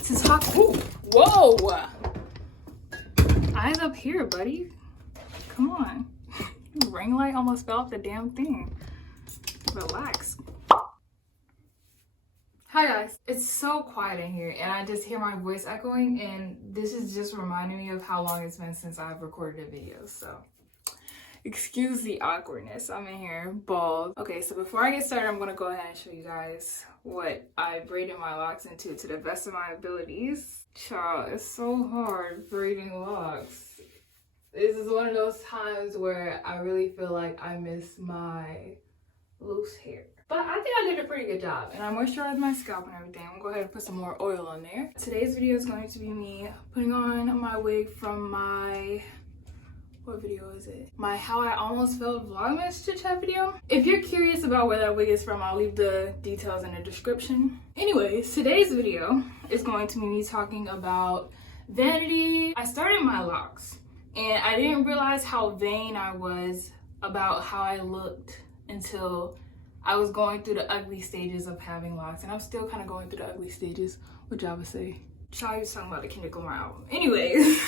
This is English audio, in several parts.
to talk. Ooh, whoa! Eyes up here, buddy. Come on. Ring light almost fell off the damn thing. Relax. Hi guys, it's so quiet in here and I just hear my voice echoing, and this is just reminding me of how long it's been since I've recorded a video, so excuse the awkwardness. I'm in here bald. Okay, so before I get started, I'm gonna go ahead and show you guys what I braided my locks into to the best of my abilities. Child, it's so hard braiding locks. This is one of those times where I really feel like I miss my loose hair. But I think I did a pretty good job, and I moisturized my scalp and everything. I'm gonna go ahead and put some more oil on there. Today's video is going to be me putting on my wig from my, what video is it? My How I Almost Failed Vlogmas chit-chat video. If you're curious about where that wig is from, I'll leave the details in the description. Anyways, today's video is going to be me talking about vanity. I started my locks, and I didn't realize how vain I was about how I looked until I was going through the ugly stages of having locks, and I'm still kind of going through the ugly stages, which I would say. Child, was talking about the Kendrick Lamar album. Anyways,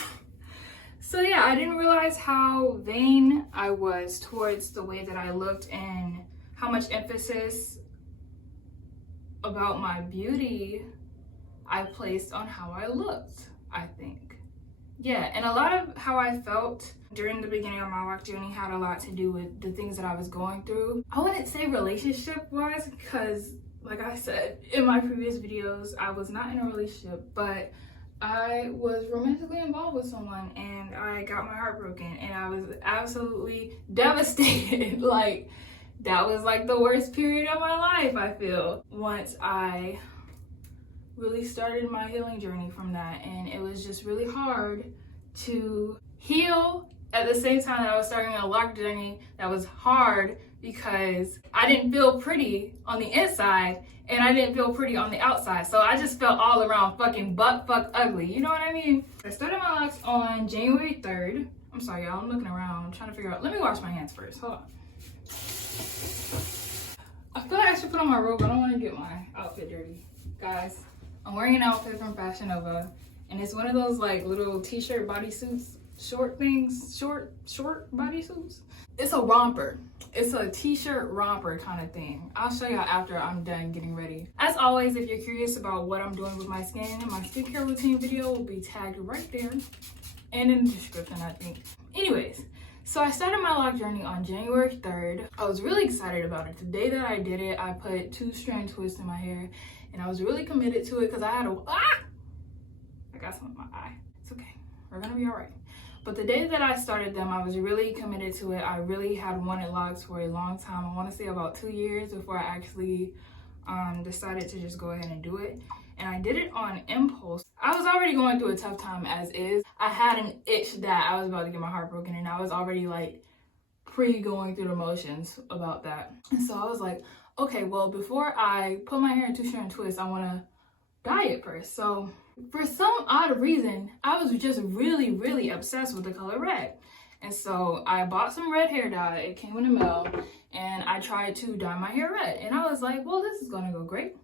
so yeah, I didn't realize how vain I was towards the way that I looked and how much emphasis about my beauty I placed on how I looked, I think. Yeah, and a lot of how I felt during the beginning of my lock journey had a lot to do with the things that I was going through. I wouldn't say relationship-wise, because like I said in my previous videos, I was not in a relationship, but I was romantically involved with someone and I got my heart broken and I was absolutely devastated. Like, that was like the worst period of my life, I feel, once I really started my healing journey from that. And it was just really hard to heal at the same time that I was starting a lock journey that was hard, because I didn't feel pretty on the inside and I didn't feel pretty on the outside. So I just felt all around fucking butt fuck ugly. You know what I mean? I started my locks on January 3rd. I'm sorry, y'all. I'm looking around. I'm trying to figure out. Let me wash my hands first. Hold on. I feel like I should put on my robe. I don't want to get my outfit dirty. Guys, I'm wearing an outfit from Fashion Nova, and it's one of those like little t-shirt bodysuits, short things, short bodysuits. It's a romper. It's a t-shirt romper kind of thing. I'll show y'all after I'm done getting ready. As always, if you're curious about what I'm doing with my skin, my skincare routine video will be tagged right there and in the description, I think. Anyways, so I started my lock journey on January 3rd. I was really excited about it. The day that I did it, I put 2-strand twists in my hair, and I was really committed to it because I had I got some in my eye. It's okay. We're gonna be all right. But the day that I started them, I was really committed to it. I really had wanted locks for a long time. I want to say about 2 years before I actually decided to just go ahead and do it. And I did it on impulse. I was already going through a tough time as is. I had an itch that I was about to get my heart broken, and I was already like going through the motions about that. And so I was like, okay, well, before I put my hair in 2-strand twists, I want to dye it first. So for some odd reason, I was just really obsessed with the color red. And so I bought some red hair dye. It came in the mail, and I tried to dye my hair red. And I was like, well, this is gonna go great.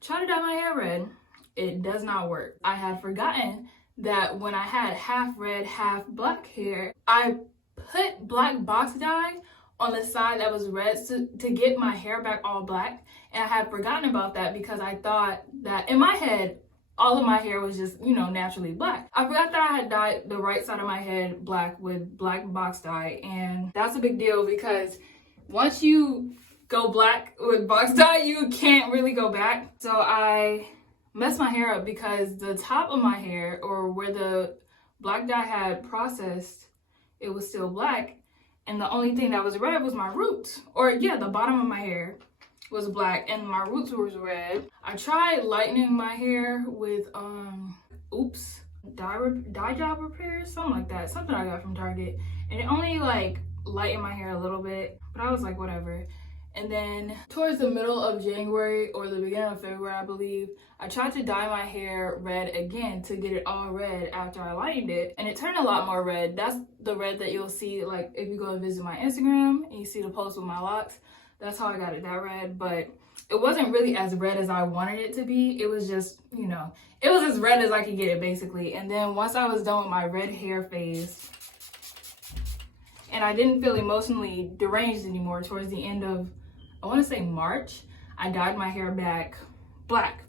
Try to dye my hair red. It does not work. I had forgotten that when I had half red, half black hair, I put black box dye on the side that was red to get my hair back all black. And I had forgotten about that because I thought that in my head, all of my hair was just, you know, naturally black. I forgot that I had dyed the right side of my head black with black box dye, and that's a big deal because once you go black with box dye, you can't really go back. So I messed my hair up because the top of my hair, or where the black dye had processed, it was still black, and the only thing that was red was my roots, or yeah, the bottom of my hair was black and my roots was red. I tried lightening my hair with dye job repair, something like that, something I got from Target, and it only like lightened my hair a little bit, but I was like, whatever. And then towards the middle of January or the beginning of February, I believe, I tried to dye my hair red again to get it all red after I lightened it, and it turned a lot more red. That's the red that you'll see like if you go and visit my Instagram and you see the post with my locks. That's how I got it that red. But it wasn't really as red as I wanted it to be. It was just, you know, it was as red as I could get it basically. And then once I was done with my red hair phase and I didn't feel emotionally deranged anymore towards the end of, I want to say March, I dyed my hair back black.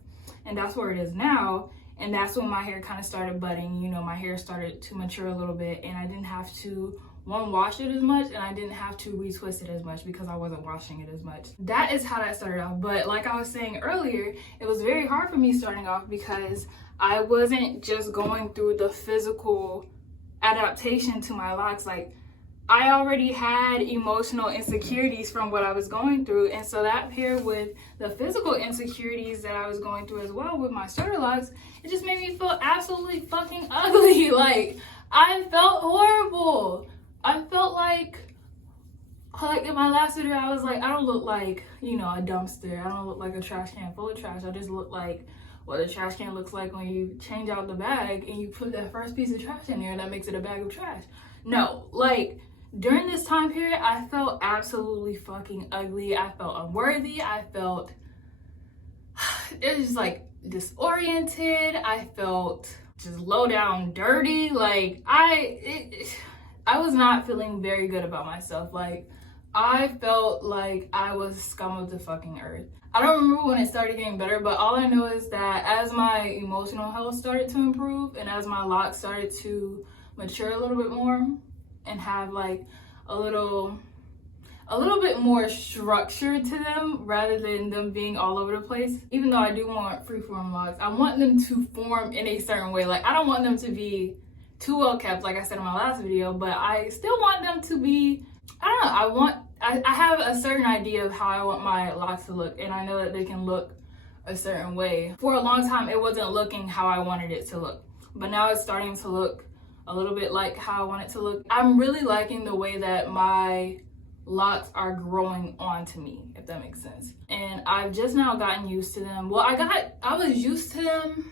And that's where it is now. And that's when my hair kind of started budding. You know, my hair started to mature a little bit and I didn't have to, one, wash it as much, and I didn't have to retwist it as much because I wasn't washing it as much. That is how that started off. But like I was saying earlier, it was very hard for me starting off because I wasn't just going through the physical adaptation to my locks. Like, I already had emotional insecurities from what I was going through, and so that paired with the physical insecurities that I was going through as well with my starter locks, it just made me feel absolutely fucking ugly. Like, I felt horrible. I felt like in my last video, I was like, I don't look like, you know, a dumpster. I don't look like a trash can full of trash. I just look like what a trash can looks like when you change out the bag and you put that first piece of trash in there and that makes it a bag of trash. No, like, during this time period, I felt absolutely fucking ugly. I felt unworthy. I felt, it was just like disoriented. I felt just low down dirty. Like, I was not feeling very good about myself. Like, I felt like I was scum of the fucking earth. I don't remember when it started getting better, but all I know is that as my emotional health started to improve and as my locks started to mature a little bit more and have like a little bit more structure to them rather than them being all over the place. Even though I do want freeform locks, I want them to form in a certain way. Like, I don't want them to be too well kept, like I said in my last video, but I still want them to be, I don't know, I have a certain idea of how I want my locks to look, and I know that they can look a certain way. For a long time, it wasn't looking how I wanted it to look, but now it's starting to look a little bit like how I want it to look. I'm really liking the way that my locks are growing onto me, if that makes sense. And I've just now gotten used to them. Well, I was used to them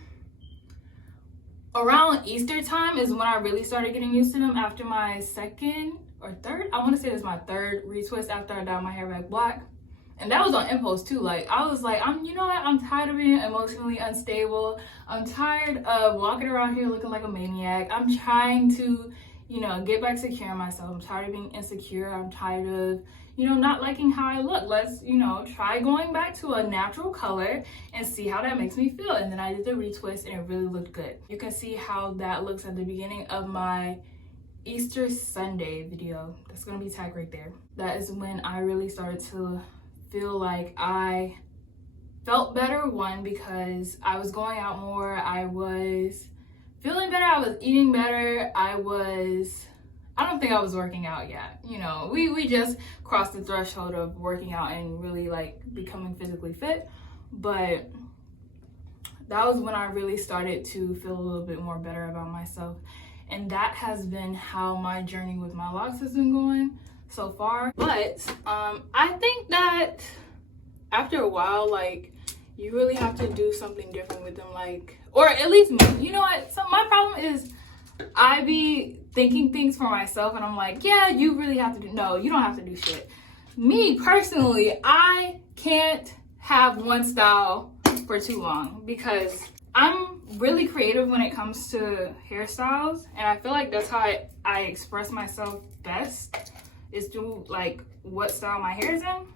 around Easter time is when I really started getting used to them after my second or third, I want to say it was my third retwist after I dyed my hair back black. And that was on impulse too. Like, I was like, you know what? I'm tired of being emotionally unstable. I'm tired of walking around here looking like a maniac. I'm trying to, you know, get back secure in myself. I'm tired of being insecure. I'm tired of, you know, not liking how I look. Let's, you know, try going back to a natural color and see how that makes me feel. And then I did the retwist and it really looked good. You can see how that looks at the beginning of my Easter Sunday video. That's gonna be tagged right there. That is when I really started to feel like I felt better, one, because I was going out more, I was feeling better, I was eating better, I don't think I was working out yet. You know, we just crossed the threshold of working out and really like becoming physically fit, but that was when I really started to feel a little bit more better about myself. And that has been how my journey with my locks has been going so far. But I think that after a while, like, you really have to do something different with them, like, or at least me. You know what? So my problem is I be thinking things for myself and I'm like, yeah, you really have to do, no, you don't have to do shit. Me personally, I can't have one style for too long because I'm really creative when it comes to hairstyles, and I feel like that's how I express myself best, is through like what style my hair is in.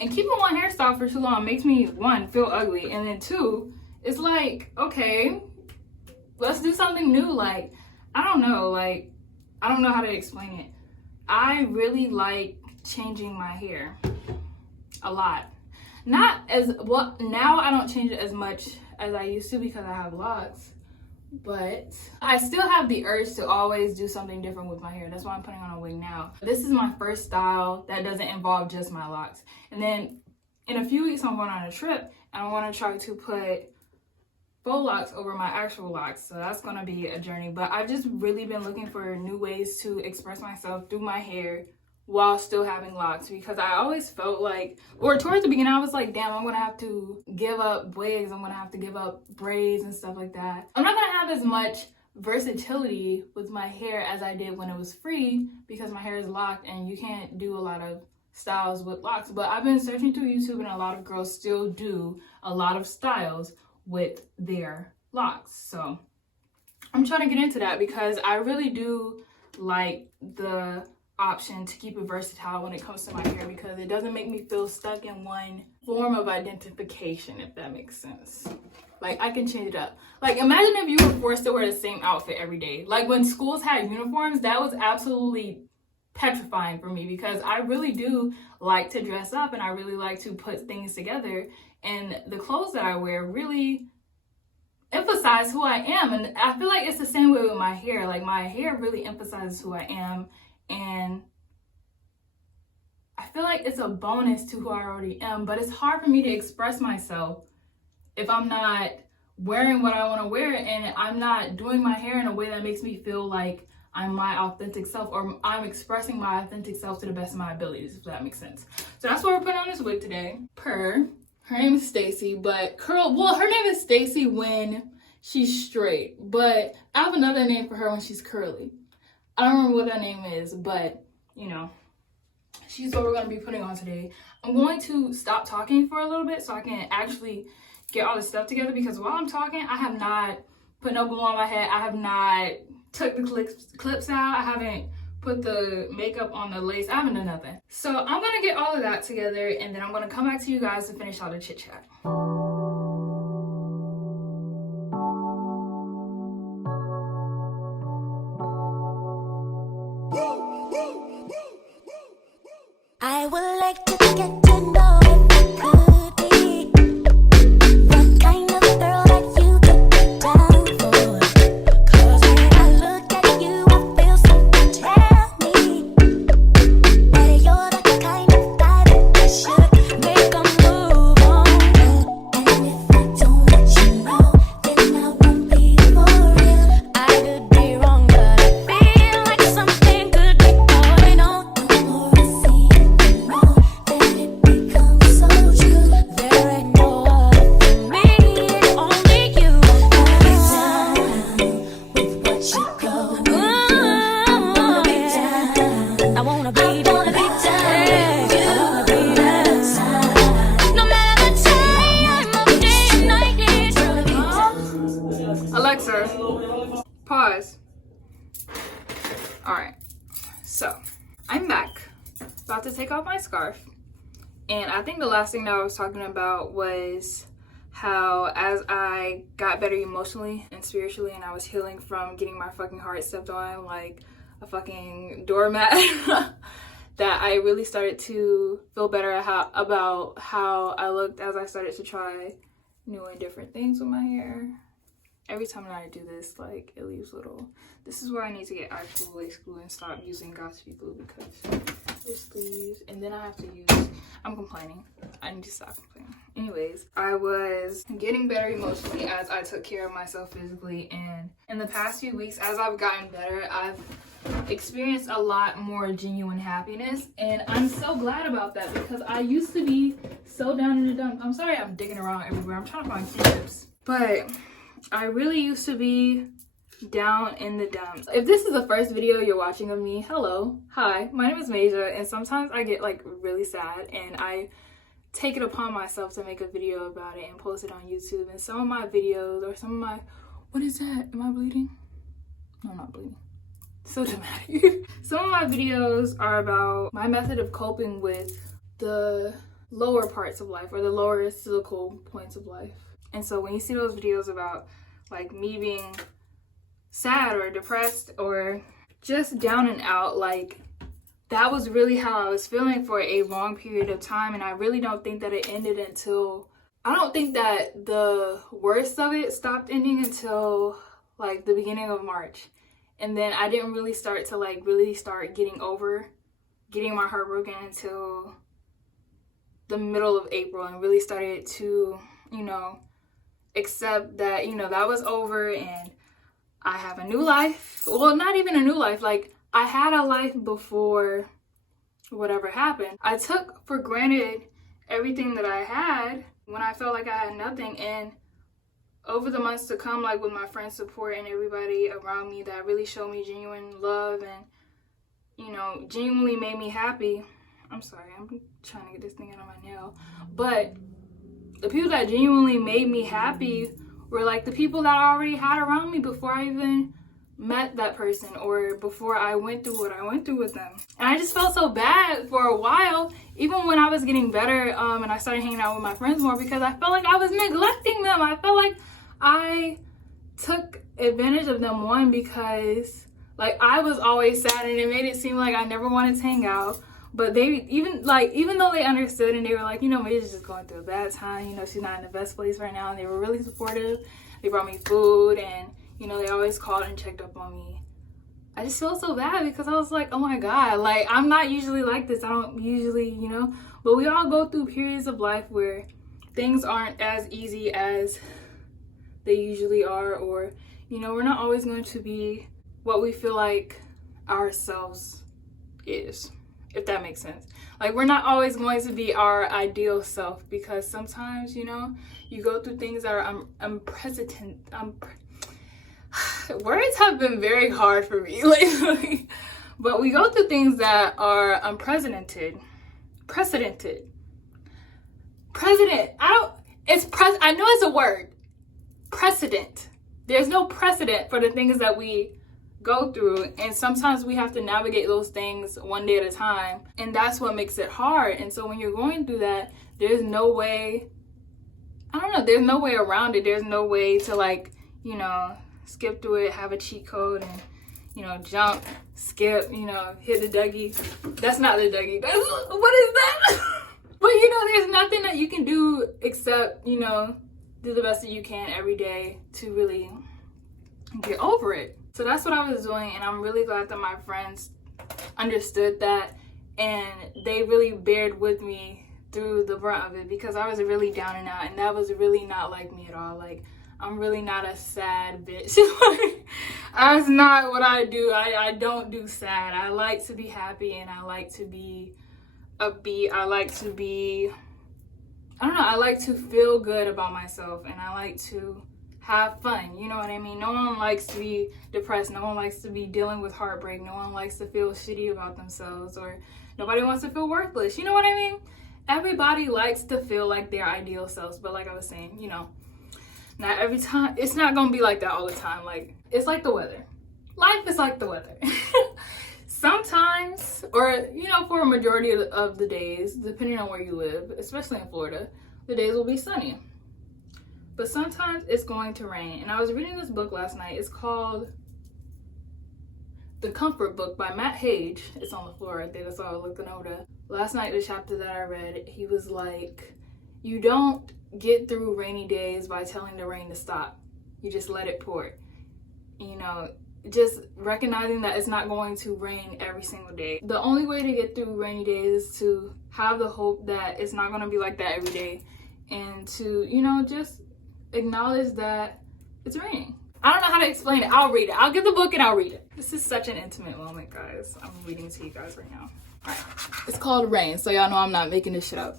And keeping one hairstyle for too long makes me, one, feel ugly, and then two, it's like, okay, let's do something new. Like, I don't know how to explain it. I really like changing my hair a lot. Not as well, now I don't change it as much as I used to because I have locks, but I still have the urge to always do something different with my hair. That's why I'm putting on a wig now. This is my first style that doesn't involve just my locks. And then in a few weeks I'm going on a trip and I want to try to put faux locks over my actual locks, so that's going to be a journey. But I've just really been looking for new ways to express myself through my hair while still having locks, because I always felt like, or towards the beginning I was like, damn, I'm gonna have to give up wigs, I'm gonna have to give up braids and stuff like that. I'm not gonna have as much versatility with my hair as I did when it was free because my hair is locked and you can't do a lot of styles with locks, but I've been searching through YouTube and a lot of girls still do a lot of styles with their locks. So I'm trying to get into that because I really do like the option to keep it versatile when it comes to my hair, because it doesn't make me feel stuck in one form of identification, if that makes sense. Like, I can change it up. Like, imagine if you were forced to wear the same outfit every day. Like, when schools had uniforms, that was absolutely petrifying for me, because I really do like to dress up and I really like to put things together, and the clothes that I wear really emphasize who I am. And I feel like it's the same way with my hair. Like, my hair really emphasizes who I am, and I feel like it's a bonus to who I already am. But it's hard for me to express myself if I'm not wearing what I want to wear and I'm not doing my hair in a way that makes me feel like I'm my authentic self, or I'm expressing my authentic self to the best of my abilities, if that makes sense. So that's why we're putting on this wig today. Her name is Stacy, but her name is Stacy when she's straight, but I have another name for her when she's curly. I don't remember what that name is, but you know, she's what we're going to be putting on today. I'm going to stop talking for a little bit so I can actually get all this stuff together, because while I'm talking, I have not put no glue on my head. I have not took the clips out. I haven't put the makeup on the lace. I haven't done nothing. So I'm going to get all of that together, and then I'm going to come back to you guys to finish all the chit chat. I would like to get to know if I could be the kind of girl that you could get down for. 'Cause when I look at you, I feel something tell me that you're the kind of guy that I should make a move on. And if I don't let you know, then I won't be for real. I could be wrong, but I feel like something could be going on. The more I see it, the more that it becomes so true. There ain't no other for me, it's only you. I wanna be down with what you go. I wanna be down. No matter the time of day and night, it's Alexa, pause. Alright, so I'm back. About to take off my scarf. And I think the last thing that I was talking about was how as I got better emotionally and spiritually, and I was healing from getting my fucking heart stepped on like a fucking doormat, that I really started to feel better about how I looked as I started to try new and different things with my hair. Every time that I do this, like, it leaves little... This is where I need to get actual lace glue and stop using gossipy glue, because this leaves, and then I have to use... I'm complaining. I need to stop complaining. Anyways, I was getting better emotionally as I took care of myself physically, and in the past few weeks, as I've gotten better, I've experienced a lot more genuine happiness, and I'm so glad about that, because I used to be so down in the dumps. I'm sorry I'm digging around everywhere. I'm trying to find Q-tips. But I really used to be down in the dumps. If this is the first video you're watching of me, hello, hi, my name is Masia, and sometimes I get like really sad and I take it upon myself to make a video about it and post it on YouTube. And some of my videos, or some of my, what is that? Am I bleeding? No, I'm not bleeding. So dramatic. Some of my videos are about my method of coping with the lower parts of life, or the lower cyclical points of life. And so when you see those videos about like me being sad or depressed or just down and out, like that was really how I was feeling for a long period of time. And I really don't think that it ended until, I don't think that the worst of it stopped ending until like the beginning of March. And then I didn't really start to like really start getting my heart broken until the middle of April, and really started to, you know, accept that, you know, that was over and I have a new life. Well, not even a new life. Like, I had a life before whatever happened. I took for granted everything that I had when I felt like I had nothing. And over the months to come, like with my friends' support and everybody around me that really showed me genuine love and, you know, genuinely made me happy, I'm sorry, I'm trying to get this thing out of my nail. But the people that genuinely made me happy were like the people that I already had around me before I even met that person or before I went through what I went through with them. And I just felt so bad for a while, even when I was getting better and I started hanging out with my friends more, because I felt like I was neglecting them. I felt like I took advantage of them, one, because like I was always sad and it made it seem like I never wanted to hang out. But they even though they understood and they were like, you know, Maria's just going through a bad time, you know, she's not in the best place right now, and they were really supportive. They brought me food and, you know, they always called and checked up on me. I just felt so bad because I was like, oh my God, like I'm not usually like this. I don't usually, you know, but we all go through periods of life where things aren't as easy as they usually are, or, you know, we're not always going to be what we feel like ourselves is, if that makes sense. Like, we're not always going to be our ideal self, because sometimes, you know, you go through things that are unprecedented. Words have been very hard for me lately. But we go through things that are unprecedented. President. I know it's a word. Precedent. There's no precedent for the things that we go through, and sometimes we have to navigate those things one day at a time, and that's what makes it hard. And so when you're going through that, there's no way, there's no way around it. There's no way to, like, you know, skip through it, have a cheat code, and, you know, jump, skip, you know, hit the Dougie. That's not the Dougie. What is that? But, you know, there's nothing that you can do except, you know, do the best that you can every day to really get over it. So that's what I was doing, and I'm really glad that my friends understood that, and they really bared with me through the brunt of it, because I was really down and out, and that was really not like me at all. Like, I'm really not a sad bitch. That's not what I do. I don't do sad. I like to be happy, and I like to be upbeat. I like to be, I like to feel good about myself, and I like to have fun, you know what I mean? No one likes to be depressed. No one likes to be dealing with heartbreak. No one likes to feel shitty about themselves, or nobody wants to feel worthless. You know what I mean? Everybody likes to feel like their ideal selves, but like I was saying, you know, not every time. It's not gonna be like that all the time. Like, it's like the weather. Life is like the weather. Sometimes, or, you know, for a majority of the days, depending on where you live, especially in Florida, the days will be sunny. But sometimes it's going to rain. And I was reading this book last night. It's called The Comfort Book by Haig. It's on the floor right there. That's all I was looking over. Last night, the chapter that I read, he was like, you don't get through rainy days by telling the rain to stop. You just let it pour. You know, just recognizing that it's not going to rain every single day. The only way to get through rainy days is to have the hope that it's not going to be like that every day. And to, you know, just acknowledge that it's raining. I don't know how to explain it. I'll read it. I'll get the book and I'll read it. This is such an intimate moment, guys. I'm reading to you guys right now. All right. It's called Rain, so y'all know I'm not making this shit up.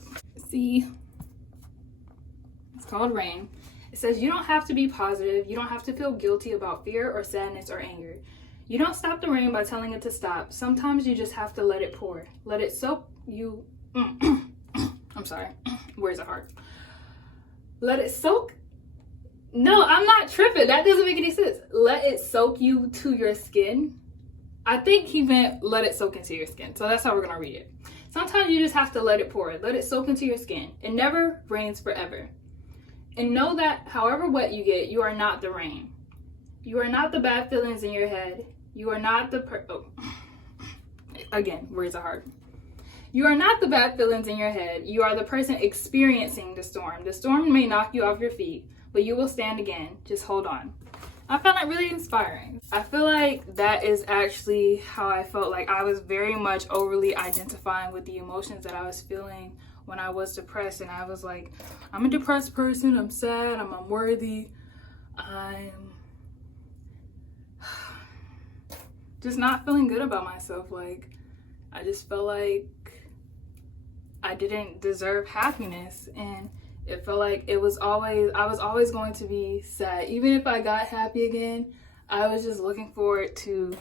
See? It's called Rain. It says, you don't have to be positive. You don't have to feel guilty about fear or sadness or anger. You don't stop the rain by telling it to stop. Sometimes you just have to let it pour. Let it soak you. I'm sorry. Words are hard. Let it soak. No, I'm not tripping. That doesn't make any sense. Let it soak you to your skin. I think he meant let it soak into your skin. So that's how we're going to read it. Sometimes you just have to let it pour. Let it soak into your skin. It never rains forever. And know that however wet you get, you are not the rain. You are not the bad feelings in your head. You are not the again, words are hard. You are not the bad feelings in your head. You are the person experiencing the storm. The storm may knock you off your feet, but you will stand again. Just hold on. I found that really inspiring. I feel like that is actually how I felt. Like, I was very much overly identifying with the emotions that I was feeling when I was depressed. And I was like, I'm a depressed person. I'm sad. I'm unworthy. I'm just not feeling good about myself. Like, I just felt like I didn't deserve happiness, and it felt like I was always going to be sad. Even if I got happy again, I was just looking forward to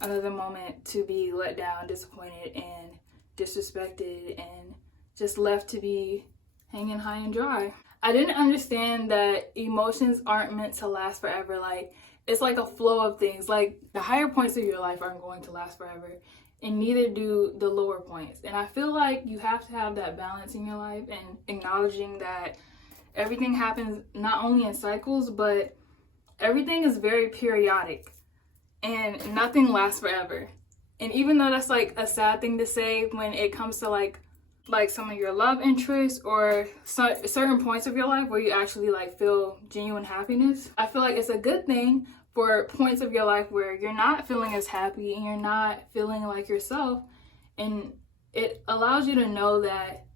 another moment to be let down, disappointed, and disrespected and just left to be hanging high and dry. I didn't understand that emotions aren't meant to last forever. Like, it's like a flow of things. Like, the higher points of your life aren't going to last forever, and neither do the lower points. And I feel like you have to have that balance in your life, and acknowledging that everything happens not only in cycles, but everything is very periodic and nothing lasts forever. And even though that's like a sad thing to say when it comes to like some of your love interests or certain points of your life where you actually like feel genuine happiness, I feel like it's a good thing for points of your life where you're not feeling as happy and you're not feeling like yourself, and it allows you to know that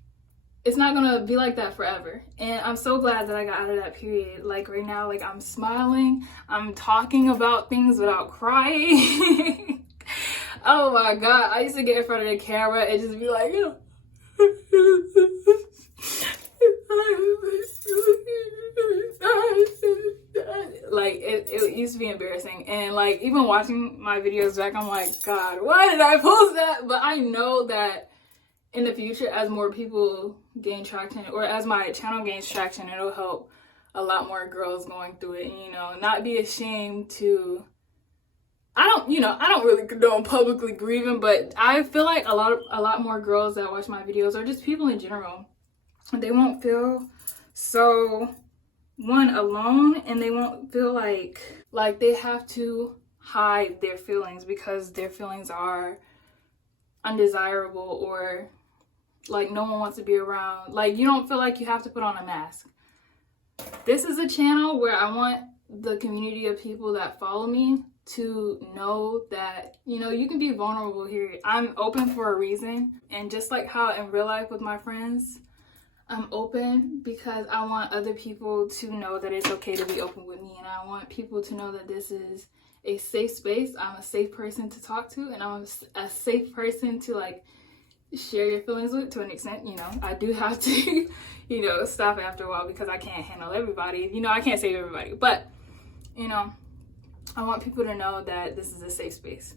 it's not gonna be like that forever. And I'm so glad that I got out of that period. Like right now, like I'm smiling, I'm talking about things without crying. Oh my God, I used to get in front of the camera and just be like, like it used to be embarrassing. And like even watching my videos back, I'm like, God, why did I post that? But I know that in the future, as more people gain traction, or as my channel gains traction, it'll help a lot more girls going through it. And, you know, not be ashamed to, I don't really condone publicly grieving, but I feel like a lot more girls that watch my videos, or just people in general, they won't feel so, one, alone, and they won't feel like they have to hide their feelings because their feelings are undesirable, or like no one wants to be around. Like, you don't feel like you have to put on a mask. This is a channel where I want the community of people that follow me to know that, you know, you can be vulnerable here. I'm open for a reason. And just like how in real life with my friends, I'm open because I want other people to know that it's okay to be open with me. And I want people to know that this is a safe space. I'm a safe person to talk to, and I'm a safe person to like share your feelings with, to an extent. You know, I do have to, you know, stop after a while because I can't handle everybody. You know, I can't save everybody, but, you know, I want people to know that this is a safe space.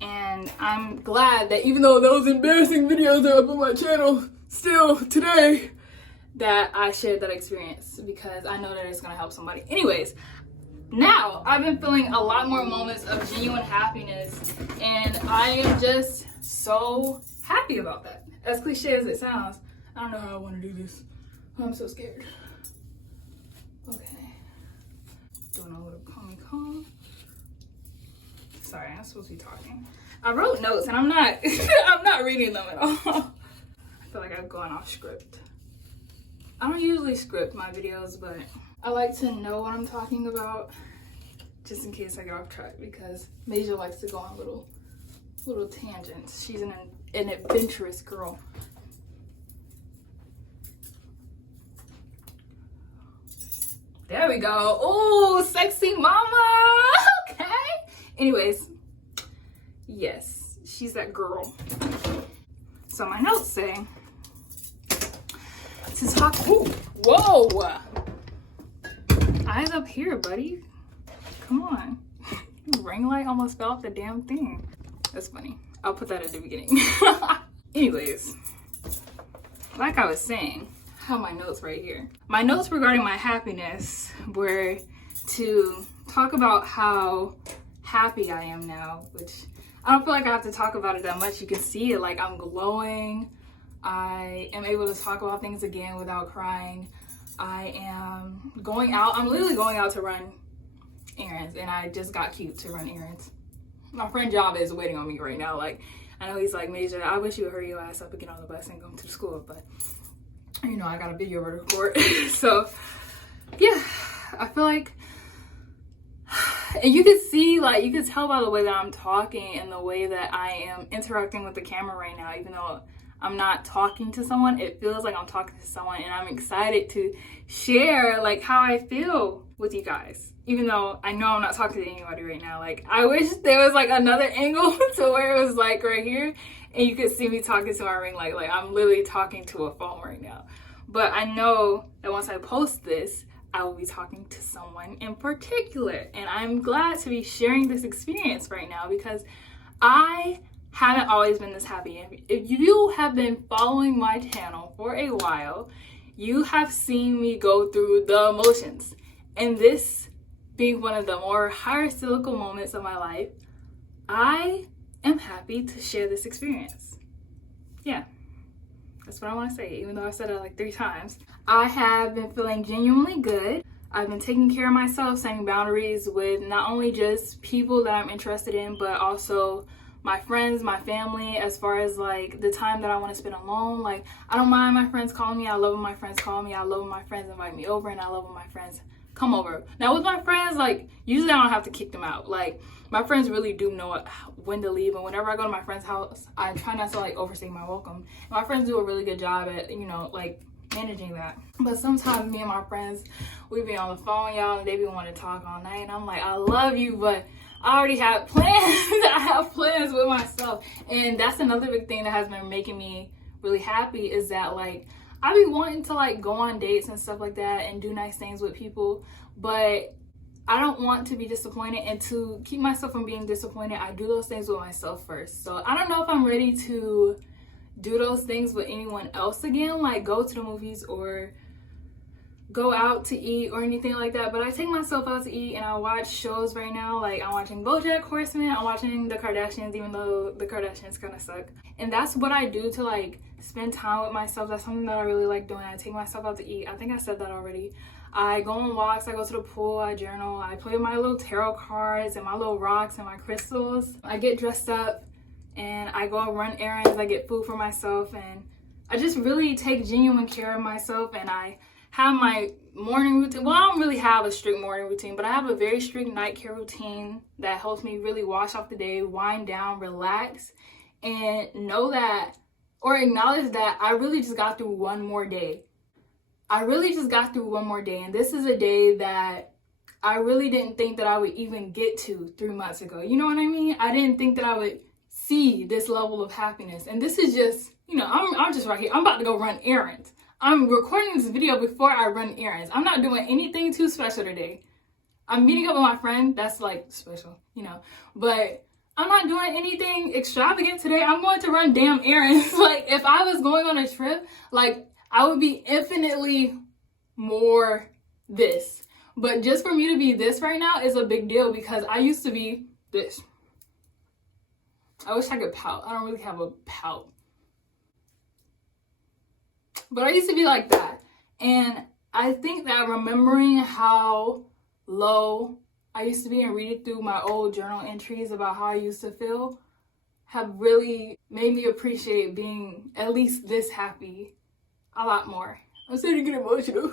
And I'm glad that even though those embarrassing videos are up on my channel still today, that I shared that experience because I know that it's gonna help somebody. Anyways, now I've been feeling a lot more moments of genuine happiness, and I am just so happy about that. As cliche as it sounds, I don't know how I want to do this. I'm so scared. Okay, doing a little calm. Sorry, I'm supposed to be talking. I wrote notes and I'm not I'm not reading them at all. I feel like I'm going off script. I don't usually script my videos, but I like to know what I'm talking about just in case I get off track, because Major likes to go on little tangents. She's an adventurous girl. There we go. Oh, sexy mama. Okay. Anyways, yes, she's that girl. So my notes say to talk. Ooh, whoa. Eyes up here, buddy. Come on. Ring light almost fell off the damn thing. That's funny. I'll put that at the beginning. Anyways, like I was saying, I have my notes right here. My notes regarding my happiness were to talk about how happy I am now, which I don't feel like I have to talk about it that much. You can see it, like I'm glowing. I am able to talk about things again without crying. I am going out. I'm literally going out to run errands, and I just got cute to run errands. My friend Java is waiting on me right now. Like, I know he's like, Major, I wish you would hurry your ass up and get on the bus and go to school, but you know, I got a video to record. So yeah, I feel like, and you can see, like, you can tell by the way that I'm talking and the way that I am interacting with the camera right now, even though I'm not talking to someone, it feels like I'm talking to someone, and I'm excited to share like how I feel with you guys, even though I know I'm not talking to anybody right now. Like, I wish there was like another angle to where it was like right here and you could see me talking to my ring light. Like, I'm literally talking to a phone right now. But I know that once I post this, I will be talking to someone in particular, and I'm glad to be sharing this experience right now because I haven't always been this happy. If you have been following my channel for a while, you have seen me go through the emotions. And this being one of the more higher cyclical moments of my life, I am happy to share this experience. Yeah, that's what I want to say, even though I've said it like 3 times. I have been feeling genuinely good. I've been taking care of myself, setting boundaries with not only just people that I'm interested in, but also my friends, my family, as far as like the time that I want to spend alone. Like, I don't mind my friends calling me. I love when my friends call me. I love when my friends invite me over, and I love when my friends come over. Now with my friends, like, usually I don't have to kick them out. Like, my friends really do know when to leave, and whenever I go to my friend's house, I try not to like overstay my welcome. And my friends do a really good job at, you know, like managing that. But sometimes me and my friends, we be on the phone, y'all, and they be wanting to talk all night, and I'm like, I love you, but I already have plans. I have plans with myself. And that's another big thing that has been making me really happy, is that like I be wanting to like go on dates and stuff like that and do nice things with people, but I don't want to be disappointed, and to keep myself from being disappointed, I do those things with myself first. So I don't know if I'm ready to do those things with anyone else again, like go to the movies or go out to eat or anything like that, but I take myself out to eat and I watch shows right now. Like, I'm watching BoJack Horseman, I'm watching the Kardashians, even though the Kardashians kind of suck. And that's what I do to like spend time with myself. That's something that I really like doing. I take myself out to eat. I think I said that already. I go on walks, I go to the pool, I journal, I play with my little tarot cards and my little rocks and my crystals. I get dressed up and I go run errands, I get food for myself, and I just really take genuine care of myself. And I have my morning routine. Well, I don't really have a strict morning routine, but I have a very strict night care routine that helps me really wash off the day, wind down, relax, and know that, or acknowledge that I really just got through one more day. I really just got through one more day, and this is a day that I really didn't think that I would even get to 3 months ago. You know what I mean? I didn't think that I would see this level of happiness, and this is just, you know, I'm just right here. I'm about to go run errands. I'm recording this video before I run errands. I'm not doing anything too special today. I'm meeting up with my friend. That's like special, you know, but I'm not doing anything extravagant today. I'm going to run damn errands. Like, if I was going on a trip, like, I would be infinitely more this. But just for me to be this right now is a big deal, because I used to be this. I wish I could pout. I don't really have a pout. But I used to be like that. And I think that remembering how low I used to be and reading through my old journal entries about how I used to feel have really made me appreciate being at least this happy a lot more. I'm starting to get emotional.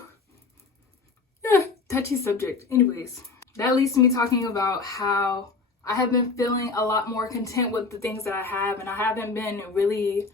Touchy subject. Anyways, that leads to me talking about how I have been feeling a lot more content with the things that I have, and I haven't been really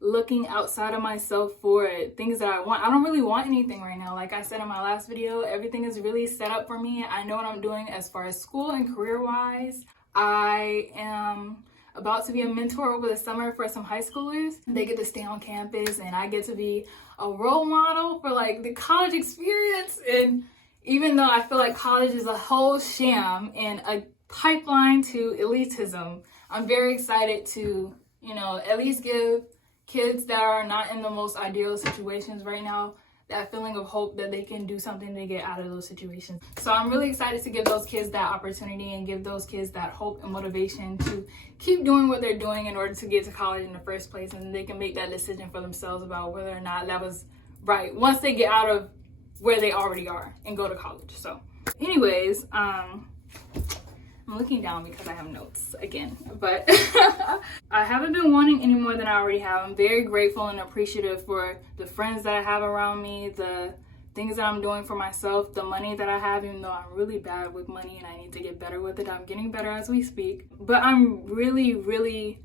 looking outside of myself for things that I want. I don't really want anything right now. Like I said in my last video, everything is really set up for me. I know what I'm doing as far as school and career-wise. I am about to be a mentor over the summer for some high schoolers. They get to stay on campus, and I get to be a role model for like the college experience. And even though I feel like college is a whole sham and a pipeline to elitism, I'm very excited to, you know, at least give kids that are not in the most ideal situations right now that feeling of hope that they can do something to get out of those situations. So I'm really excited to give those kids that opportunity and give those kids that hope and motivation to keep doing what they're doing in order to get to college in the first place, and they can make that decision for themselves about whether or not that was right once they get out of where they already are and go to college. So anyways, I'm looking down because I have notes again, but I haven't been wanting any more than I already have. I'm very grateful and appreciative for the friends that I have around me, the things that I'm doing for myself, the money that I have, even though I'm really bad with money and I need to get better with it. I'm getting better as we speak, but I'm really, really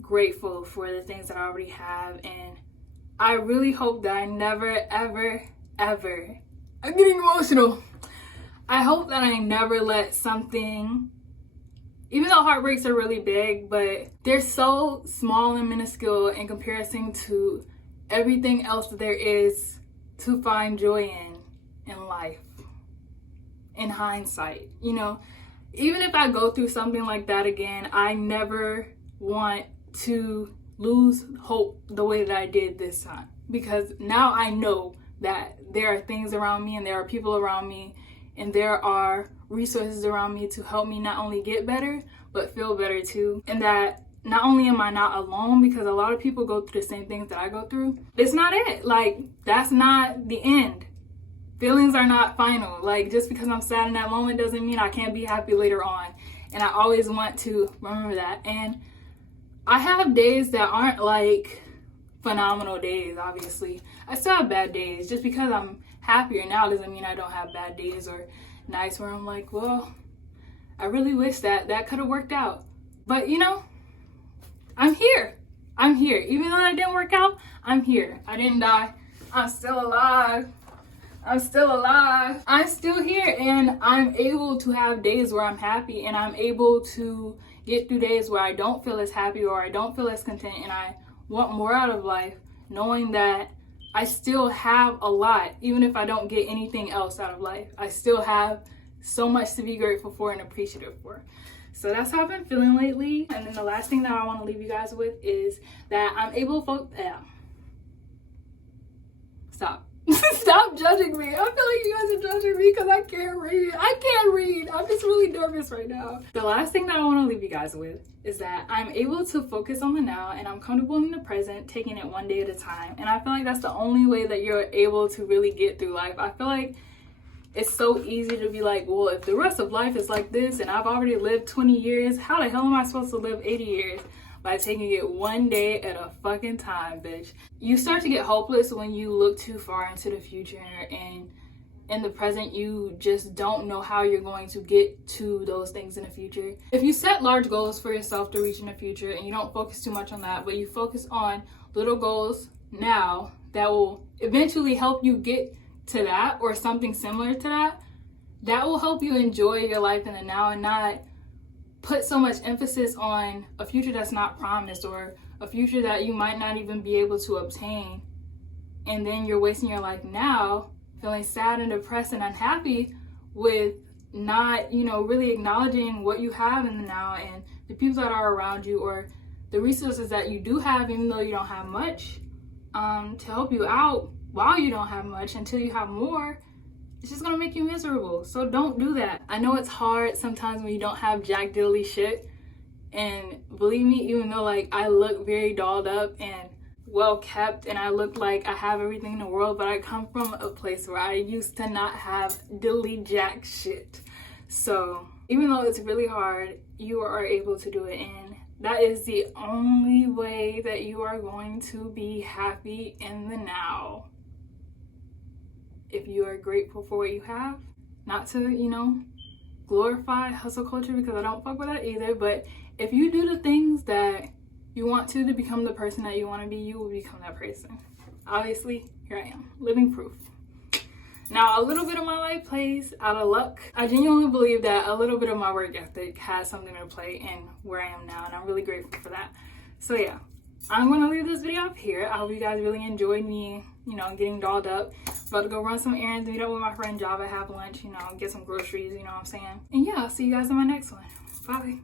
grateful for the things that I already have. And I really hope that I never, ever, ever, I'm getting emotional. I hope that I never let something, even though heartbreaks are really big, but they're so small and minuscule in comparison to everything else that there is to find joy in life, in hindsight. You know, even if I go through something like that again, I never want to lose hope the way that I did this time, because now I know that there are things around me and there are people around me and there are resources around me to help me not only get better but feel better too, and that not only am I not alone, because a lot of people go through the same things that I go through. It's not it. Like, that's not the end. Feelings are not final. Like, just because I'm sad in that moment doesn't mean I can't be happy later on. And I always want to remember that. And I have days that aren't like phenomenal days, obviously. I still have bad days. Just because I'm happier now doesn't mean I don't have bad days or nights where I'm like, well, I really wish that could have worked out. But you know, I'm here. I'm here. Even though that didn't work out, I'm here. I didn't die. I'm still alive. I'm still alive. I'm still here, and I'm able to have days where I'm happy, and I'm able to get through days where I don't feel as happy or I don't feel as content and I want more out of life, knowing that I still have a lot. Even if I don't get anything else out of life, I still have so much to be grateful for and appreciative for. So that's how I've been feeling lately. And then the last thing that I want to leave you guys with is that I'm able to Stop. Stop judging me. I feel like you guys are judging me because I can't read. I'm just really nervous right now. The last thing that I want to leave you guys with is that I'm able to focus on the now and I'm comfortable in the present, taking it one day at a time. And I feel like that's the only way that you're able to really get through life. I feel like it's so easy to be like, well, if the rest of life is like this and I've already lived 20 years, how the hell am I supposed to live 80 years? By taking it one day at a fucking time, bitch. You start to get hopeless when you look too far into the future, and in the present you just don't know how you're going to get to those things in the future. If you set large goals for yourself to reach in the future and you don't focus too much on that, but you focus on little goals now that will eventually help you get to that or something similar to that, that will help you enjoy your life in the now and not put so much emphasis on a future that's not promised or a future that you might not even be able to obtain. And then you're wasting your life now feeling sad and depressed and unhappy with not, really acknowledging what you have in the now and the people that are around you or the resources that you do have, even though you don't have much, to help you out while you don't have much until you have more. It's just gonna make you miserable. So don't do that. I know it's hard sometimes when you don't have jack diddly shit. And believe me, even though like I look very dolled up and well kept and I look like I have everything in the world, but I come from a place where I used to not have diddly jack shit. So even though it's really hard, you are able to do it, and that is the only way that you are going to be happy in the now. If you are grateful for what you have, not to, glorify hustle culture, because I don't fuck with that either, but if you do the things that you want to become the person that you want to be, you will become that person. Obviously, here I am, living proof. Now, a little bit of my life plays out of luck. I genuinely believe that a little bit of my work ethic has something to play in where I am now, and I'm really grateful for that. So yeah, I'm going to leave this video up here. I hope you guys really enjoyed me, getting dolled up. About to go run some errands, meet up with my friend Java, have lunch, get some groceries, you know what I'm saying? And yeah, I'll see you guys in my next one. Bye.